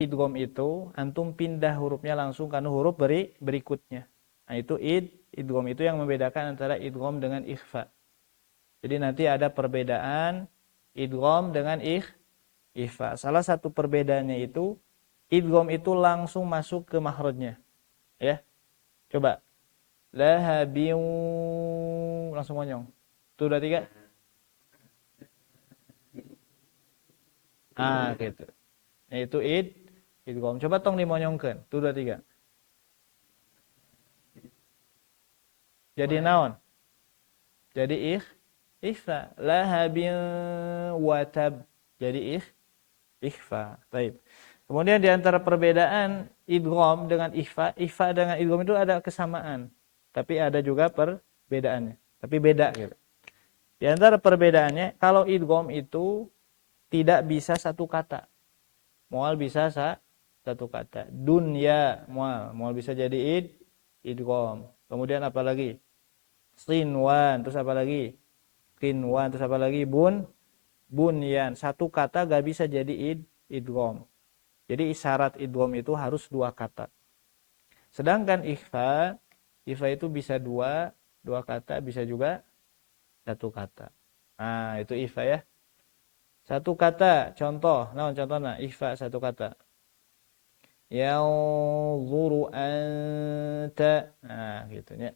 idgham itu antum pindah hurufnya langsung ke huruf berikutnya. Nah, itu idgham itu yang membedakan antara idgham dengan ikhfa. Jadi nanti ada perbedaan idgham dengan ikhfa. Salah satu perbedaannya itu idgham itu langsung masuk ke makhrajnya. Ya. Coba. Lahabiu langsung monyong. Tuh udah 3. Ah, gitu. Itu idgham. Coba tong dimonyongkeun. Tuh udah 3. Jadi naon? Jadi ikhfa. Lahabin watab. Jadi ikhfa. Baik. Kemudian di antara perbedaan idgham dengan ikhfa dengan idgham itu ada kesamaan. Tapi ada juga perbedaannya. Tapi beda gitu. Di antara perbedaannya, kalau idgham itu tidak bisa satu kata. Mual bisa satu kata. Dunya mual bisa jadi idgham. Kemudian apa lagi? Sinwan, terus apa lagi? Qinwan, terus apa lagi? Bunyan. Satu kata gak bisa jadi idgham. Jadi syarat idgham itu harus 2 kata. Sedangkan ikhfa itu bisa dua kata, bisa juga satu kata. Nah, itu ikhfa ya. Satu kata, contoh, naon contohna ikhfa satu kata. Yanzuru anta. Nah, gitu ya.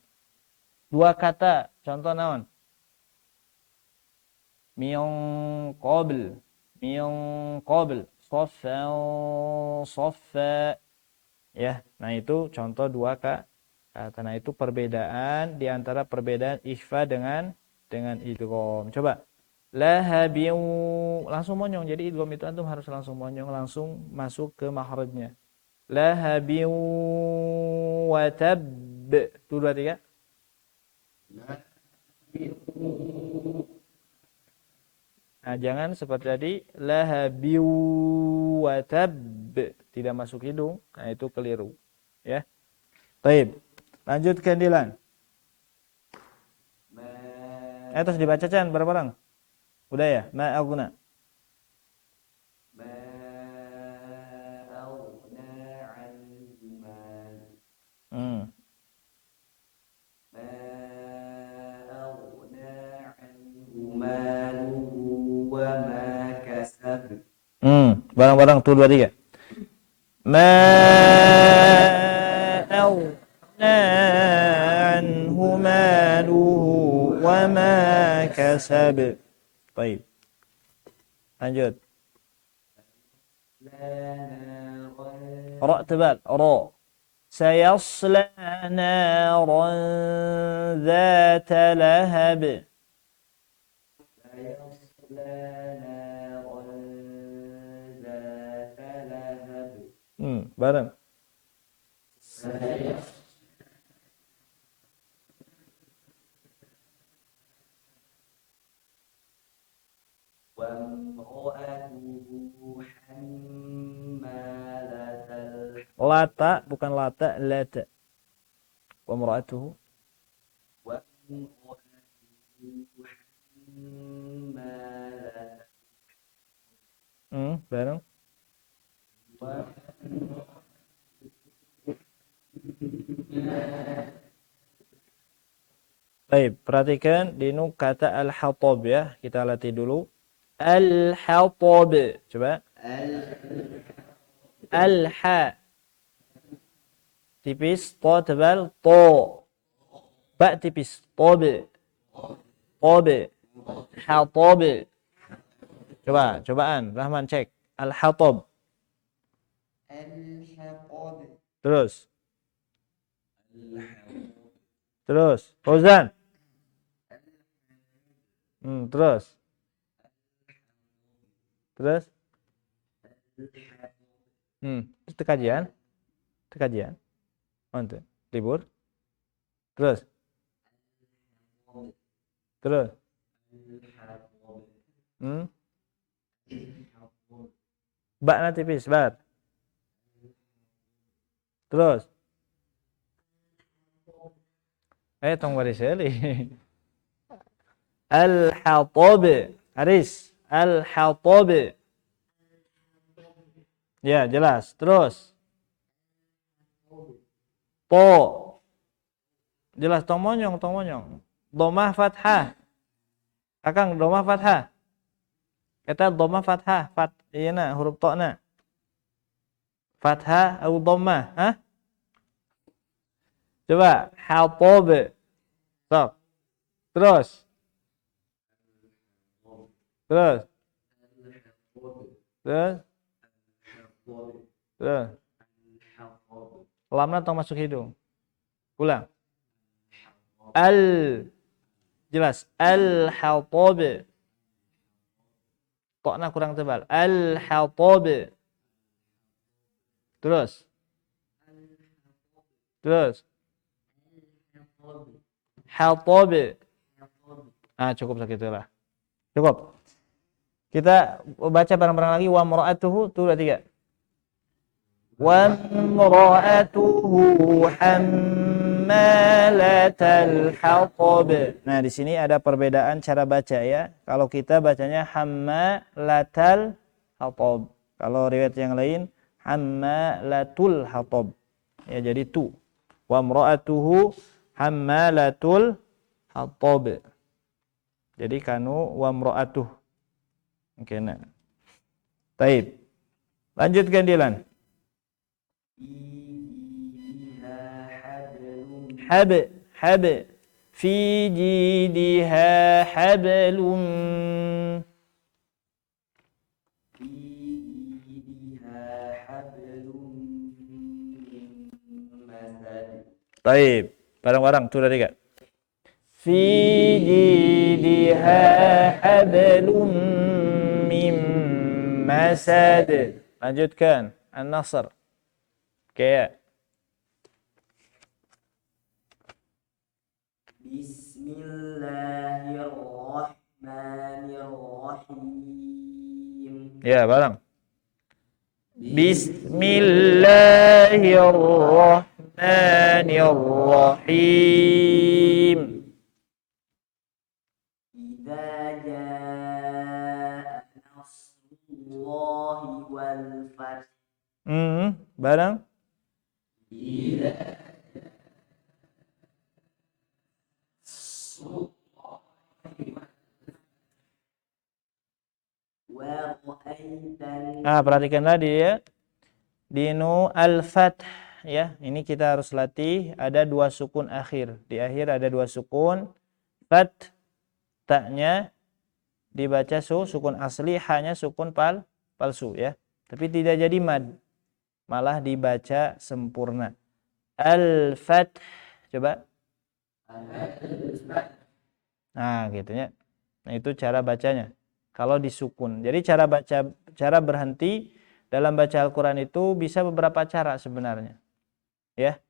2 kata, contoh naon? Min qabl. Min qabl. Saffa. Ya, nah itu contoh 2 kata. Nah, itu perbedaan di antara perbedaan ikhfa dengan idgham. Coba. Lahabiu langsung monyong. Jadi idgham itu antum harus langsung monyong, langsung masuk ke makhrajnya. Lahabiu wa tab. Tuh 2 3. Nah, jangan seperti tadi lahabiu wa tab. Tidak masuk hidung. Nah, itu keliru. Ya. Baik. Lanjutkan Dilan. Terus dibaca Chan bareng-bareng. Udah ya? Ma'aghna. Hmm. Bareng-bareng tuh 2 3. Ma aghna anhu maluhu wa ma kasab. Baik. Lanjut. Ra tebal. Ra. Sayasla naran dhata lahab. Bareng. Lata bukan lata, lata. Wa imra'atuhu. Bareng. Baik, perhatikan di kata al-hatab ya. Kita latih dulu. Al-hatab. Coba. Al-ha. Tipis, to tebal, to. Ba tipis, tobe. Tobe. Hatab. Cobaan. Rahman cek. Al-hatab. Terus. Fauzan. Terus. Itu kajian. Mantap. Libur. Terus. Ba na tipis, bat. Terus. Tong baris sekali. Al-hatab. Haris. Al-hatab. Ya, jelas. Terus. Po. Jelas tong monyong, tong monyong. Domah fathah. Akang domah fathah. Eta domah fathah, iya na huruf to na. Fathah atau domah, hah? Coba hatob. Sok. Terus. Terus. Terus. Terus. Lamna tong masuk hidung. Ulang. Al. Jelas. Al hatob. Tokna kurang tebal. Al hatob. Terus. Terus. Hatob. Ah, cukup segitulah. Cukup. Kita baca bareng-bareng lagi wa mar'atuhu tuh udah 3. Wa mar'atuhu hammalatal hatab. Nah, di sini ada perbedaan cara baca ya. Kalau kita bacanya hammalatal hatab. Kalau riwayat yang lain hammalatul hatab. Ya, jadi tu. Wa mar'atuhu hammalatul hatab. Jadi kanu wa mar'atuh. Oke, nah. Taib. Lanjutkan Dilan. Hab, hab. Fi jidiha hablum. Taib. Barang-barang sudah 3. Fi jidiha hablum min masad. Lanjutkan. An-Nasr. Kayak Bismillahirrahmanirrahim. Ya, barang. Bismillahirrahmanirrahim. Idza jaa nasrullahi wal fath. Barang. Nah, perhatikan tadi ya. Dinu al-fath ya. Ini kita harus latih, ada 2 sukun akhir. Di akhir ada 2 sukun. Fath taknya dibaca sukun asli, hanya sukun palsu ya. Tapi tidak jadi mad. Malah dibaca sempurna. Al-fath. Coba. Nah, gitu ya. Nah, itu cara bacanya. Kalau disukun. Jadi cara berhenti dalam baca Al-Qur'an itu bisa beberapa cara sebenarnya. Ya.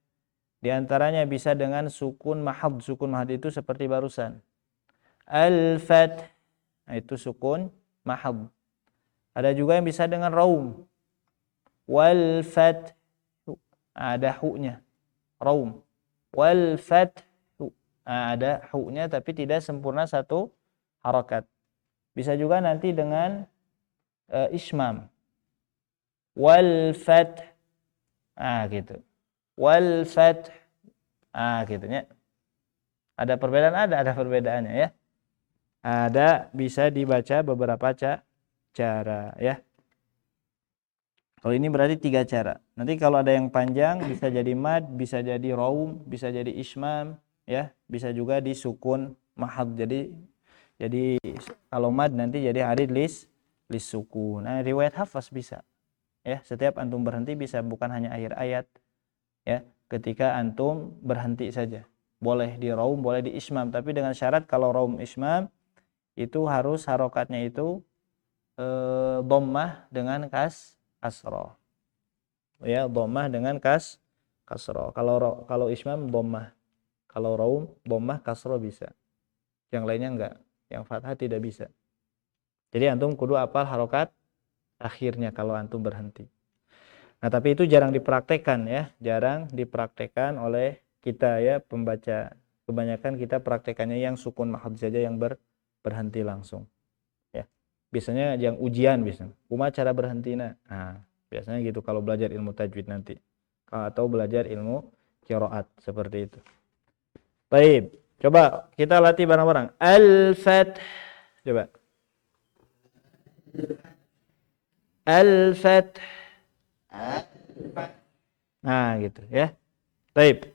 Di antaranya bisa dengan sukun mahad. Sukun mahad itu seperti barusan. Al-fath. Nah, itu sukun mahad. Ada juga yang bisa dengan raum. Wal fath. Ada hu-nya. Raum. Wal fath. Ada hu-nya tapi tidak sempurna satu harakat. Bisa juga nanti dengan ismam. Wal fath. Gitu. Wal fath. Gitu ya. Ada perbedaan? Ada perbedaannya ya. Ada, bisa dibaca beberapa cara ya. Kalau ini berarti 3 cara. Nanti kalau ada yang panjang bisa jadi mad, bisa jadi raum, bisa jadi ismam ya, bisa juga disukun mahad. Jadi kalau mad nanti jadi hadid lis sukun. Nah, riwayat hafaz bisa. Ya, setiap antum berhenti bisa, bukan hanya akhir ayat. Ya, ketika antum berhenti saja. Boleh di raum, boleh di ismam, tapi dengan syarat kalau raum ismam itu harus harokatnya itu dhammah dengan kasroh. Ya, dhammah dengan kasroh. Kalau ismam dhammah. Kalau raum dhammah kasroh bisa. Yang lainnya enggak. Yang fathah tidak bisa. Jadi antum kudu apal harokat akhirnya kalau antum berhenti. Nah, tapi itu jarang dipraktekkan ya, jarang dipraktekkan oleh kita ya pembaca. Kebanyakan kita praktekannya yang sukun mahad saja, yang berhenti langsung. Ya. Biasanya yang ujian bisa. Kumaha cara berhentina? Nah, Biasanya gitu kalau belajar ilmu tajwid nanti. Atau belajar ilmu qiraat seperti itu. Baik, coba kita latih bareng-bareng. Al-Fath. Coba. Al-Fath. Nah, gitu ya. Baik.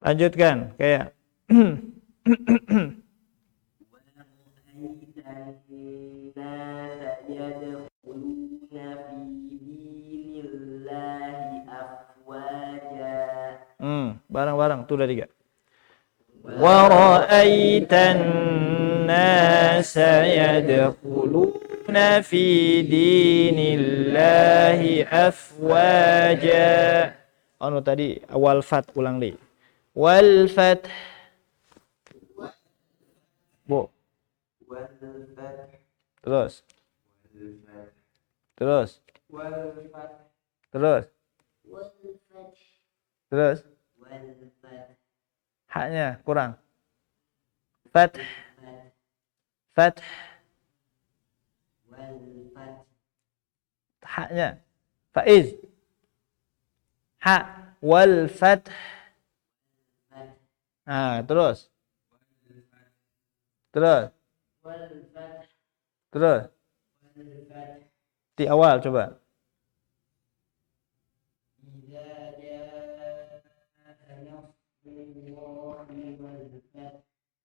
Lanjutkan kayak barang-barang tuh udah 3. Wa ra'aitan nasa yadkhuluna fi dinillahi afwaja. Anu tadi awal fat ulang li. Wal fat. Bu. Terus. Terus. Terus. Terus. Haknya kurang. Fat. Fat. Haknya. Faiz. Ha. Wal fat. Nah, terus. Terus. Terus. Di awal coba.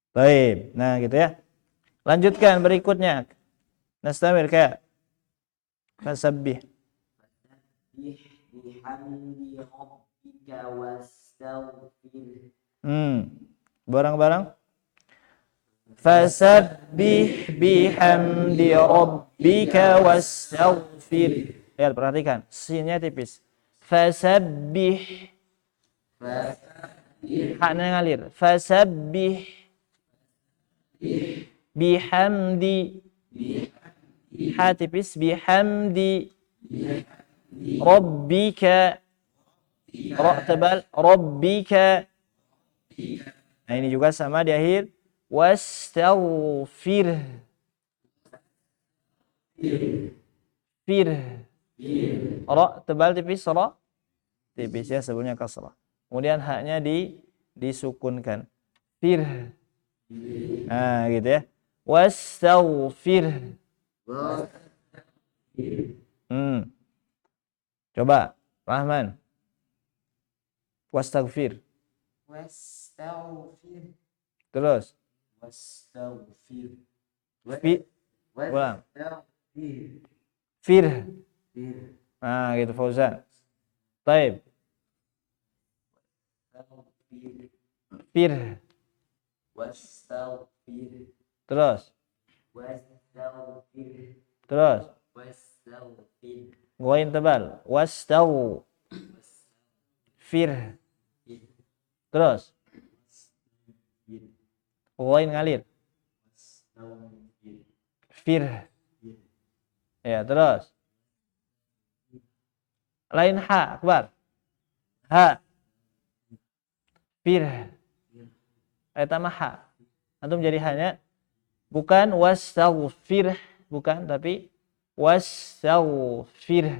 Baik. Nah, gitu ya. Lanjutkan berikutnya. Nastamir kayak fasabbih. Barang-barang. Fasabbih bihamdi rabbika wastaghfir. Lihat, perhatikan. Sinnya tipis. Fasabbih. Haknya ngalir. Fasabbih bihamdi. Ha tipis. Bihamdi rabbika. Ra tebal. Rabbika. Nah, ini juga sama di akhir. Wastaghfir. Fir. Ra tebal tipis. Ra tipis ya, sebelumnya kasrah. Kemudian haknya disukunkan. Fir. Nah, gitu ya. Wastaghfir. Coba, Rahman. Wastaghfir. Wastaghfir. Terus. Wastaghfir. Ulang. Fir. Nah, gitu Fauzan. Taib. Fir. Wastaghfir. Terus. Wastaghfir. Terus. Wastaghfir. Ghain tebal. Wastaghfir. Terus. Ghain ngalir. Fir. Ya, terus. Lain ha, akbar. Ha. Fir. Eta mah ha. Antum jadi hanya bukan wastaghfir, bukan, tapi wastaghfir.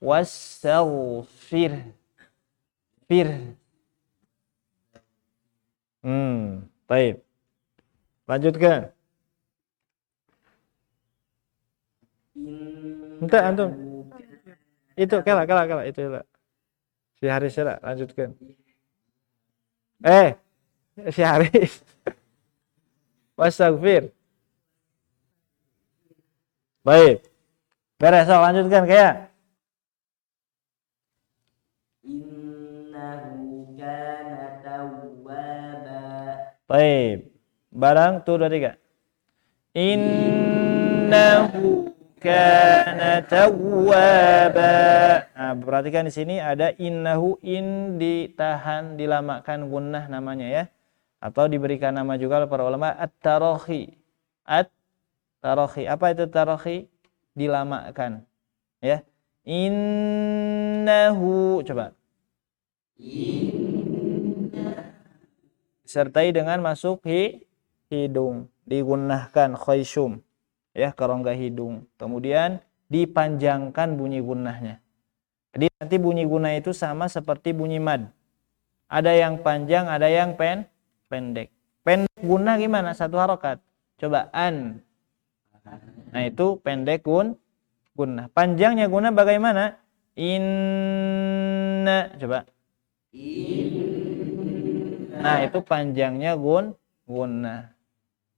Wastaghfir. Fir. Baik. Lanjutkan. Entah antum. Itu kalah itu lah. Si Haris lah, lanjutkan. Si Haris. Wastaghfir. Baik. Beres, so, lanjutkan kayak. Innahu kana tawwaba. Baik. Barang tuh 2 3. Innahu kana tawwaba. Nah, perhatikan di sini ada innahu, in ditahan, dilamakan gunnah namanya ya. Atau diberikan nama juga oleh para ulama at-tarakhi. At-tarakhi. Apa itu tarakhi? Dilamakan. Ya. Innahu, coba. Disertai dengan masuk hidung, digunnahkan khayshum. Ya, kerongga hidung. Kemudian dipanjangkan bunyi gunnahnya. Jadi nanti bunyi gunnah itu sama seperti bunyi mad. Ada yang panjang, ada yang pendek. Pendek gunnah gimana? Satu harokat. Coba an. Nah itu pendek gunnah. Panjangnya gunnah bagaimana? Inna. Coba. Nah itu panjangnya gunnah.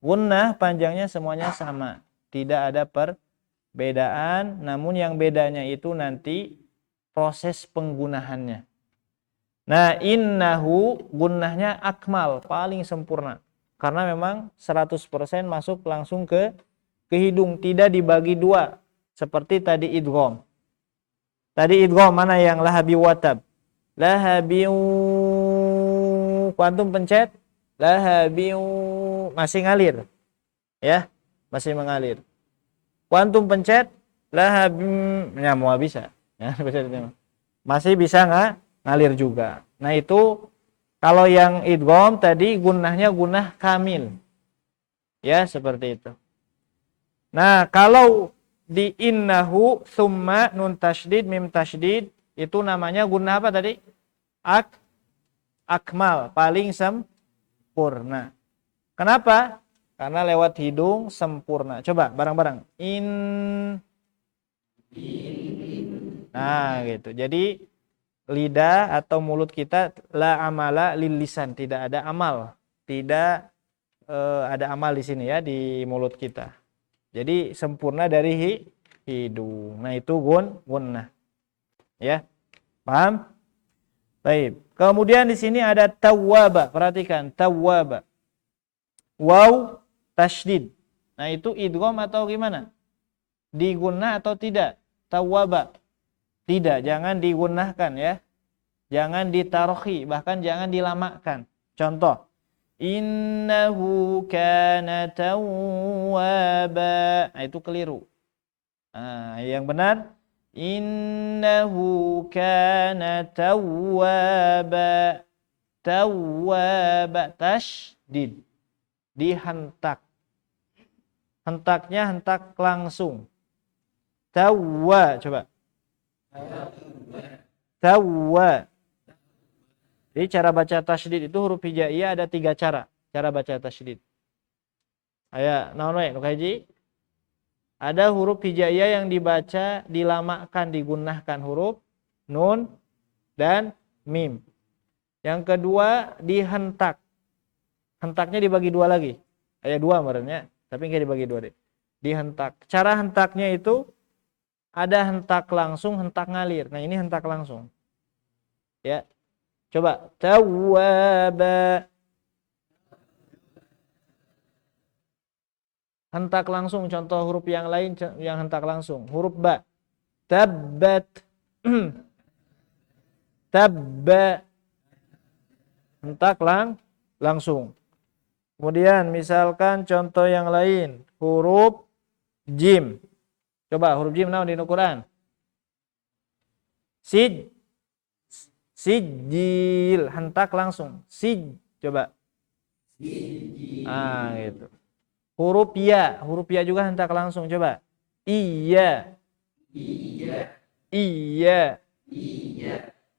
Gunnah panjangnya semuanya sama. Tidak ada perbedaan. Namun yang bedanya itu nanti proses penggunaannya. Nah, innahu gunnahnya akmal, paling sempurna. Karena memang 100% masuk langsung ke hidung, tidak dibagi dua. Seperti tadi idgham. Tadi idgham mana yang lahabi watab? Lahabi, antum pencet, lahabi masih ngalir. Ya, masih mengalir. Antum pencet, lahabi, ya mau bisa. Ya, masih bisa nggak ngalir juga. Nah itu kalau yang idgham tadi gunnahnya gunnah kamil, ya seperti itu. Nah kalau di innahu summa nun tasydid mim tasydid itu namanya gunnah apa tadi? Akmal, paling sempurna. Kenapa? Karena lewat hidung sempurna. Coba bareng-bareng. Nah gitu. Jadi lidah atau mulut kita la amala lil lisan, tidak ada amal, tidak ada amal di sini ya di mulut kita. Jadi sempurna dari hidung. Nah itu gunnah. Ya. Paham? Baik. Kemudian di sini ada tawwaba. Perhatikan tawwaba. Waw tasydid. Nah itu idgham atau gimana? Digunnah atau tidak? Tawwaba. Tidak, jangan digunnahkan ya. Jangan ditarohi, bahkan jangan dilamakan. Contoh, innahu kana tawwaba. Nah, itu keliru. Nah, yang benar, innahu kana tawwaba. Tawwaba tasydid. Dihentak. Hentaknya hentak langsung. Tawwa, coba. Tawwa. Jadi cara baca tasydid itu huruf hijaiyah ada 3 cara. Cara baca tasydid. Aya, naon we nu kahiji? Ada huruf hijaiyah yang dibaca dilamakan, digunnahkan huruf nun dan mim. Yang kedua dihentak. Hentaknya dibagi 2 lagi. Aya 2 merenya, tapi enggak dibagi 2 deh. Dihentak. Cara hentaknya itu ada hentak langsung, hentak ngalir. Nah, ini hentak langsung. Ya. Coba tawwaba. Hentak langsung, contoh huruf yang lain yang hentak langsung. Huruf ba. Tabbat. Tabba. Hentak langsung. Kemudian misalkan contoh yang lain, huruf jim. Coba huruf jim naon di Quran? Sijil, hentak langsung. Coba. Ah, gitu. Huruf ya juga hentak langsung. Coba. Iya.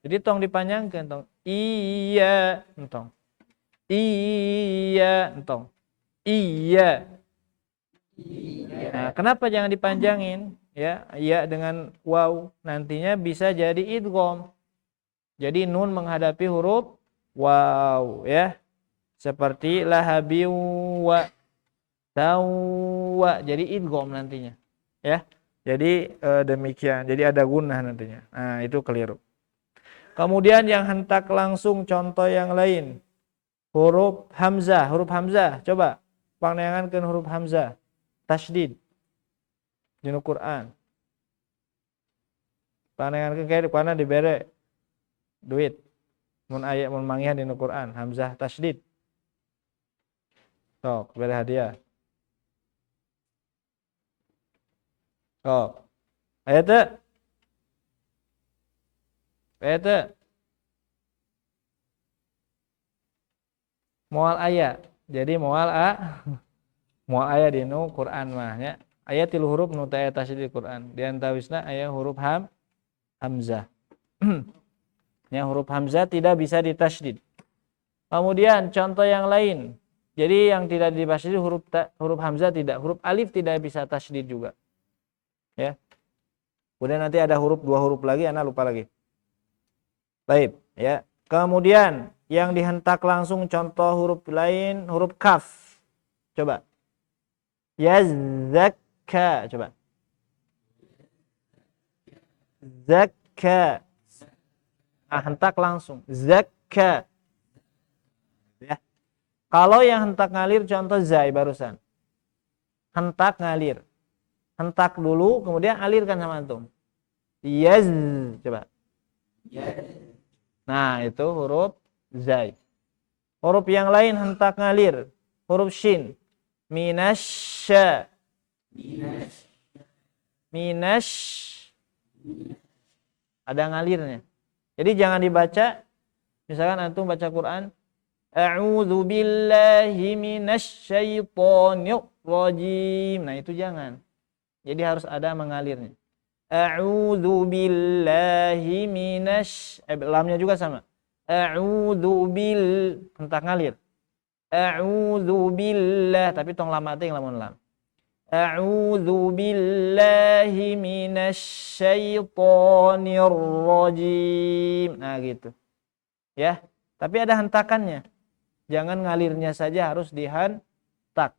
Jadi tong dipanjangkan tong. Iya, entong. Iya, entong. Iya. Nah, kenapa jangan dipanjangin? Ya, iya dengan waw nantinya bisa jadi idgham. Jadi nun menghadapi huruf waw ya. Seperti lahabi wa tawwa. Jadi idgham nantinya. Ya. Jadi demikian. Jadi ada gunnah nantinya. Nah, itu keliru. Kemudian yang hentak langsung contoh yang lain. Huruf hamzah, coba pandangankeun huruf hamzah. Tasydid di Quran. Pandangankeun kayak kana dibere duit. Mun aya mun manggihan di Quran, hamzah tasydid. Sok, bere hadiah. Sok. Aya teu? Aya teu? Moal aya. Jadi moal aya di Quran mah nya. aya 3 huruf nu teu aya tasydid di Quran. Di antawisna aya huruf hamzah. Ya, huruf hamzah tidak bisa ditasydid. Kemudian contoh yang lain. Jadi yang tidak ditasydid huruf hamzah tidak, huruf alif tidak bisa tasydid juga. Ya. Kemudian nanti ada 2 huruf lagi, ana lupa lagi. Baik, ya. Kemudian yang dihentak langsung contoh huruf lain, huruf kaf. Coba. Yazakka, coba. Zakka. Hentak langsung. Zakka. Ya. Kalau yang hentak ngalir contoh zai barusan. Hentak ngalir. Hentak dulu kemudian alirkan sama antum. Yaz, coba. Nah, itu huruf zai. Huruf yang lain hentak ngalir. Huruf shin. Minasya. Minash. Ada ngalirnya. Jadi jangan dibaca, misalkan antum baca Quran, a'udzu billahi minasyaitonir rajim. Nah, itu jangan. Jadi harus ada mengalirnya. A'udzu billahi lamnya juga sama. A'udzu hentak ngalir. A'udzu billah, tapi tong lam teh yang lamun lam. A'udzu billahi minasyaitonir rajim. Nah, gitu. Ya, tapi ada hentakannya. Jangan ngalirnya saja, harus dihentak.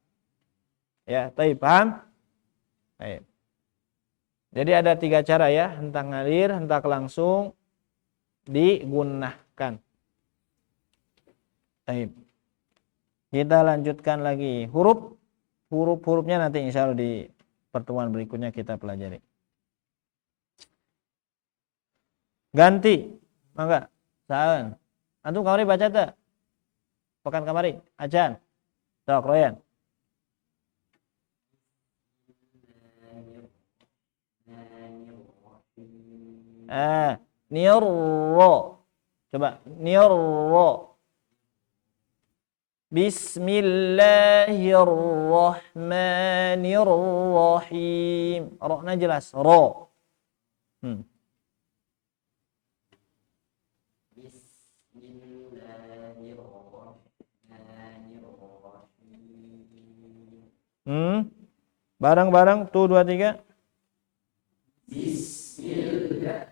Ya, baik, paham? Baik. Jadi ada 3 cara ya, hentak ngalir, hentak langsung digunakan. Baik. Kita lanjutkan lagi. Huruf-hurufnya nanti insya Allah di pertemuan berikutnya kita pelajari. Ganti. Mangga. Saen. Antum kamari baca teh? Pekan kamari. Acan. Sok, Royan. Nirro. Coba. Nirro. Bismillahirrahmanirrahim. Ro-nya jelas. Ro. Bareng-bareng. Tuh, 2, 3. Bismillah.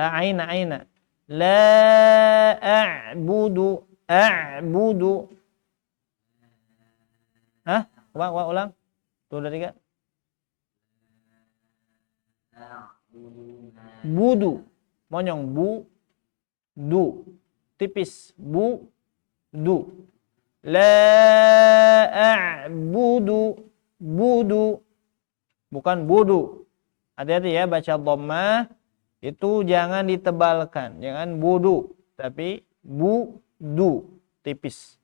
Aina. La a'budu. Hah? Ulang. Tuh, 2, 3. Budu. Monyong. Du. Tipis. Du. La a'budu. Budu. Bukan budu. Hati-hati ya, baca dhammah itu jangan ditebalkan, jangan budu, tapi du, tipis.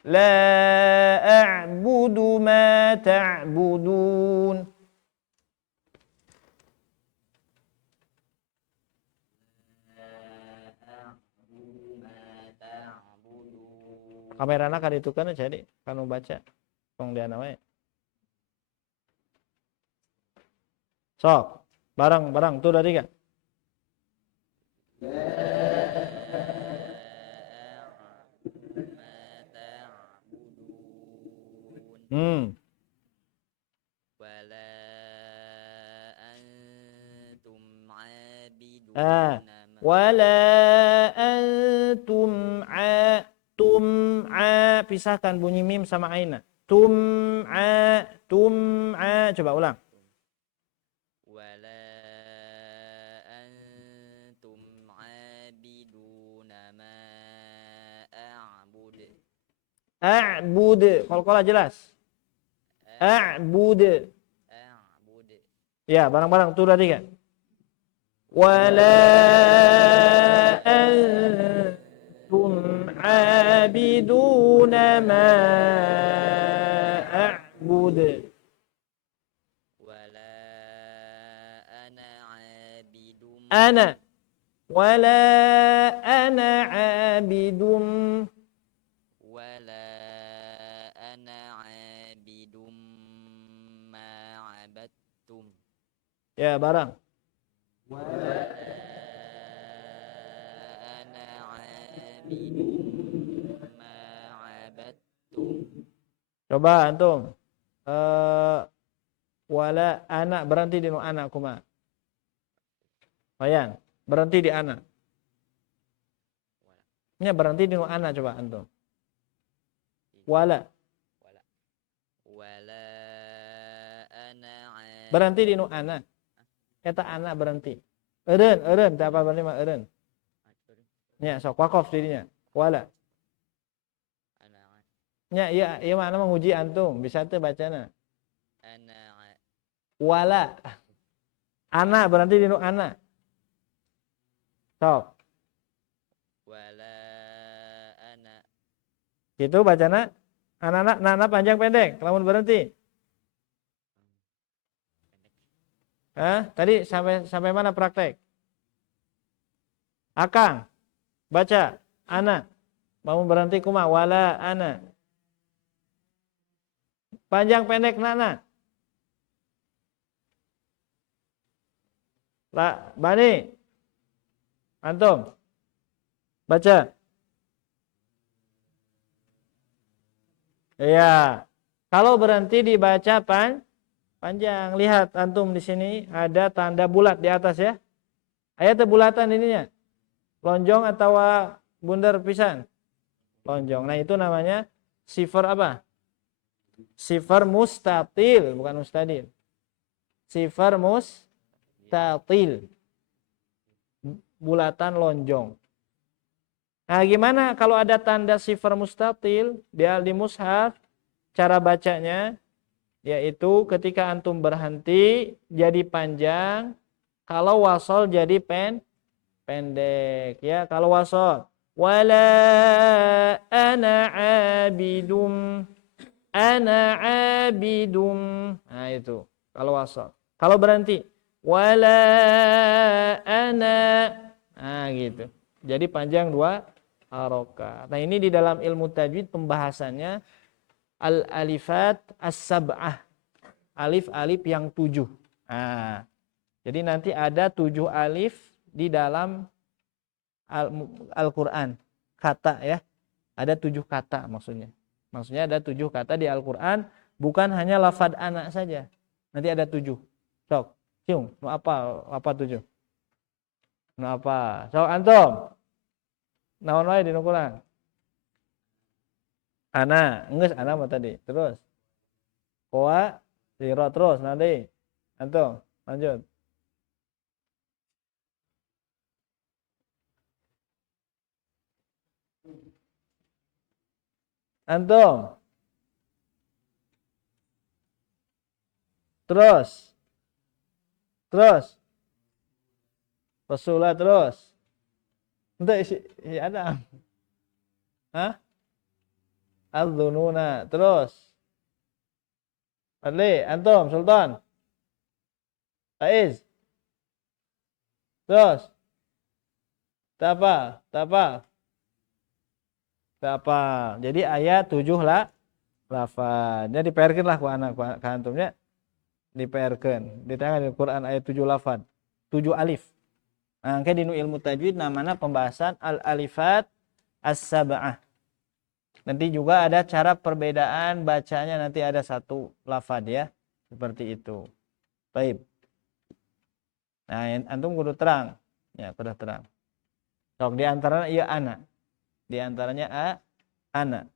La a'budu ma ta'budun. Kamerana kan itu kan jadi kanu baca tong diana we. Sok, bareng tuh dari kan. Wala antum abidun wala antum pisahkan bunyi mim sama aina. Tum'a coba ulang. Wala antum abidun ma A'bud. Qalqalah jelas. A'bud. Ya, barang-barang tuh udah 3. Wala antum abiduna ma a'bud. wala ana abidum Ana wala ana abidum. wala ana abidum ma abattum Ya, barang. wala ana abidum ma abattum Coba antum. Wala anak berhenti di nu anak kuma. Bayang, berhenti di anak. Nya berhenti di nu anak coba antum. Wala wala wala ana berhenti di nu anak. Eta anak berhenti. Eureun, teu apa berarti mah eureun. Nya sok wakof dirinya. Wala. ana Nya ieu mana menguji antum, bisa teu bacana. ana Wala. Anak berhenti di nu anak. Sok. wala ana Gitu bacana. Anak-anak panjang pendek, lamun berhenti. Tadi sampai mana praktek? Akang baca ana mau berhenti kuma wala ana. Panjang pendek nana. La Bani. Antum baca. Iya. Kalau berhenti dibaca panjang. Lihat antum di sini ada tanda bulat di atas ya. Ayat bulatan ininya. Lonjong atau bundar pisan? Lonjong. Nah, itu namanya sifar apa? Sifar mustatil, bukan mustadil. Sifar mustatil. Bulatan lonjong. Nah, gimana kalau ada tanda sifar mustatil di mushaf? Cara bacanya yaitu ketika antum berhenti jadi panjang, kalau wasol jadi pendek ya. Kalau wasol wala ana abidum nah itu kalau wasol. Kalau berhenti wala ana nah gitu, jadi panjang 2 harokat. Nah, ini di dalam ilmu tajwid pembahasannya al-alifat as-sab'ah, alif-alif yang 7. Nah, jadi nanti ada 7 alif di dalam Al-Quran. Kata ya. Ada 7 kata maksudnya. Maksudnya ada 7 kata di Al-Quran. Bukan hanya lafad anak saja. Nanti ada 7. Sok. Cium. Mau apa 7? Mau apa? Sok antum. Naon wae di Al-Quran? Ana. Enggeus ana mah tadi. Terus. Koa. Siro terus. Nanti. Antum. Lanjut. Antum. Terus. Rasulullah terus. Untuk isi Adam. Hah? Al-Dhununa. Terus. Adli. Antum. Sultan. Faiz. Terus. Tak apa. Jadi ayat 7 lah lafaz. Jadi diperkeun lah ku anak ku antumnya. Diperkeun. Di tengah Al-Qur'an ayat 7 lafaz. 7 alif. Nah, kayak di ilmu tajwid namanya pembahasan al-alifat as-sab'ah. Nanti juga ada cara perbedaan bacanya, nanti ada 1 lafaz ya. Seperti itu. Baik. Nah, antum kudu terang. Ya, kudu terang. Sok di antaranya ieu ana. Di antaranya ana.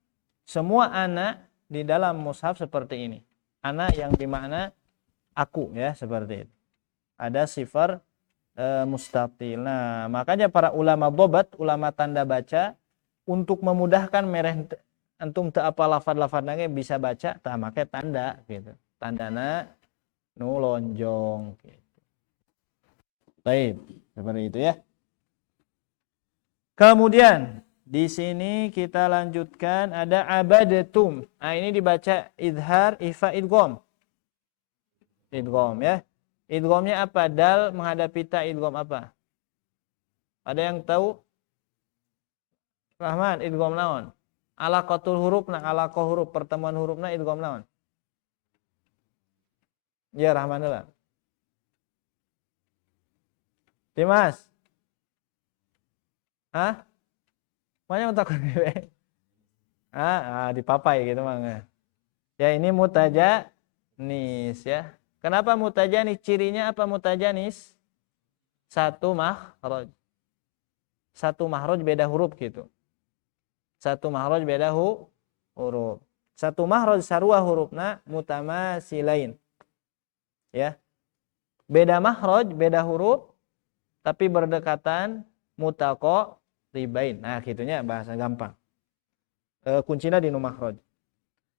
Semua ana di dalam mushaf seperti ini. Ana yang bermakna aku ya, seperti itu. Ada sifar mustatil. Nah, makanya para ulama bobat, ulama tanda baca untuk memudahkan mereh antum teu apa lafaz-lafaz nage bisa baca, tah make tanda gitu. Tandana Nu lonjong. Baik, seperti itu ya. Kemudian di sini kita lanjutkan ada abadatum. Nah, ini dibaca idhar, ifa, idgham. Idgham ya. Idghamnya apa? Dal menghadapi ta, idgham apa? Ada yang tahu? Rahman, idgham naon? Alaqatul huruf na alaqah huruf, pertemuan hurufna idgham naon? Ya, Rahman dulu. Dimas. Hah? Mana yang takut bebek? Dipapai gitu mah. Ya, ini mutajanis ya. Kenapa mutajanis? Cirinya apa mutajanis? Satu makhraj. Satu makhraj beda huruf gitu. Satu makhraj beda huruf. Satu makhraj sarua hurufna mutamasilain. Ya. Beda makhraj, beda huruf tapi berdekatan mutaqaribain. Nah, gitunya bahasa gampang. Kuncinya di nu makhraj.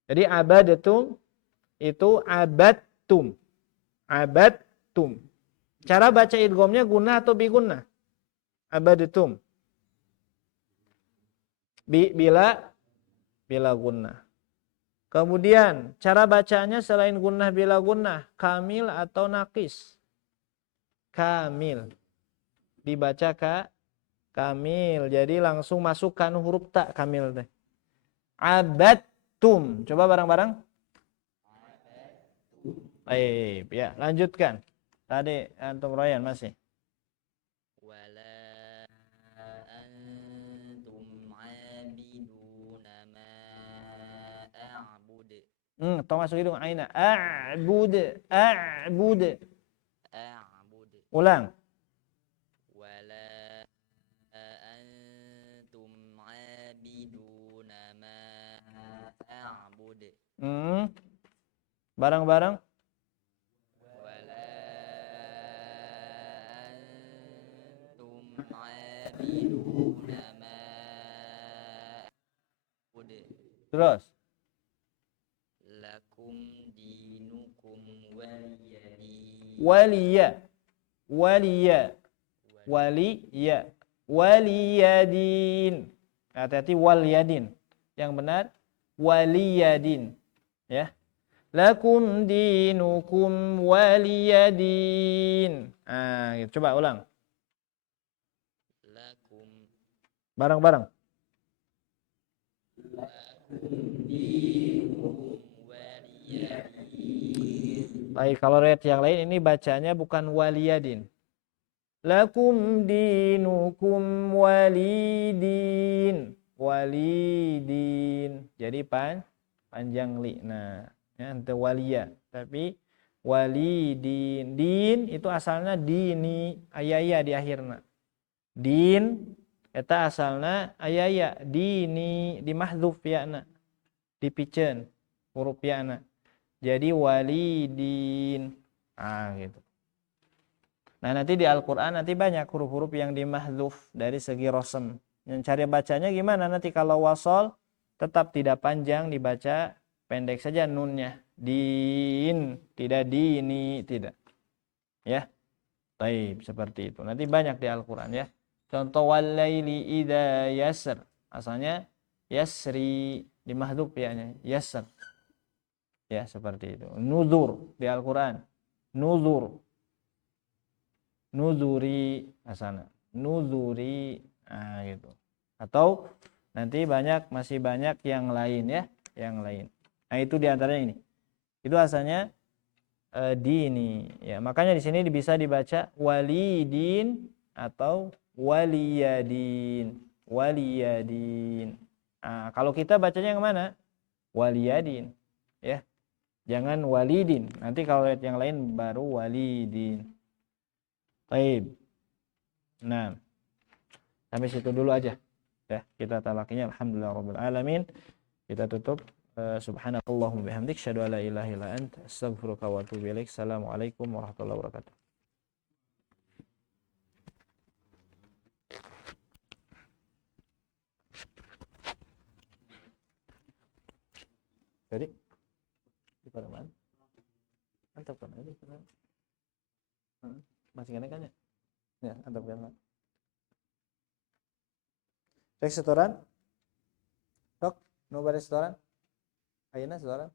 Jadi abadatum itu abadtum. Abadtum. Cara baca idghamnya gunnah atau bigunnah? Abadatum. Bila gunnah. Kemudian cara bacanya selain gunnah bila gunnah, kamil atau naqis? Kamil. Dibaca kamil. Jadi langsung masukkan huruf ta kamil teh. Abadtum. Coba bareng-bareng. Baik, ya, lanjutkan. Tadi antum Ryan masih. Wala antum abiduna ma a'bud. Tong masuk hidung aina. A'bud. A'bud. A'bud. Ulang. Wala antum abiduna ma a'bud. Bareng-bareng. Wala antum abiduna ma a'bud. Terus. Lakum dinukum waliyadin. Waliya. Waliya. Waliya. Waliyadin. Hati-hati waliyadin. Yang benar waliyadin. Ya. Lakum dinukum waliyadin. Gitu. Coba ulang. Lakum. Bareng-bareng. Lakum dinukum waliyadin. Baik, kalau riwayat yang lain ini bacanya bukan waliyadin. Lakum dinukum walidin. Walidin. Jadi panjang li. Nah, ya, ente waliya. Tapi walidin. Din itu asalnya dini. Ayaya di akhirna. Din eta asalna ayaya. Dini. Di mahdzuf ya'na. Dipikeun huruf ya'na. Jadi walidin. Gitu. Nah, nanti di Al-Qur'an nanti banyak huruf-huruf yang dimahdzuf dari segi rosem. Yang cara bacanya gimana? Nanti kalau wasol tetap tidak panjang, dibaca pendek saja nunnya. Din, tidak dini, tidak. Ya. Taib, seperti itu. Nanti banyak di Al-Qur'an ya. Contoh walaili idza yasr. Asalnya yasri, dimahdzuf ya-nya, yasr. Ya, seperti itu. Nuzur di Al-Qur'an. Nuzur. Nuzuri asana. Nuzuri, gitu. Atau nanti masih banyak yang lain ya, yang lain. Nah, itu diantaranya ini. Itu asalnya dini. Ya, makanya di sini bisa dibaca walidin atau waliyadin. Waliyadin. Nah, kalau kita bacanya yang mana? Waliyadin. Ya. Jangan walidin. Nanti kalau lihat yang lain baru walidin. Baik. Nah, sampai situ dulu aja. Ya, kita talakinya alhamdulillahirabbil alamin. Kita tutup. Subhanakallahumma bihamdik asyhadu an la ilaha illa anta astaghfiruka wa atubu ilaik. Assalamualaikum warahmatullahi wabarakatuh. Jadi, di mana? Antap kan aja. Masih kena kan ya? Ya, antap kan. Restoran? Sok, nu restoran? Ayeuna restoran?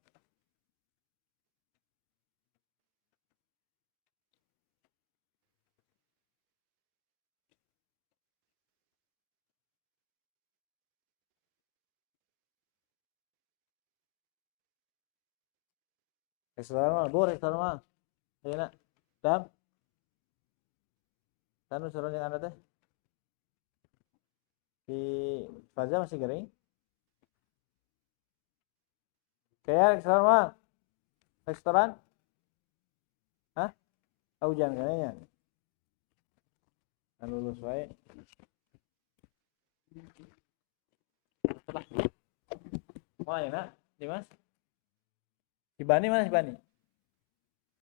Restoran mah, restoran mah. Ayeuna. Dam. Kan restoran yang ada teh. Di Faza masih kering. Kayak restoran mah. Restoran? Hah? Hujan kayaknya. Kan lulus wae. Setelah. Oh, ayeuna, Dimas. Di Bani mana si Bani?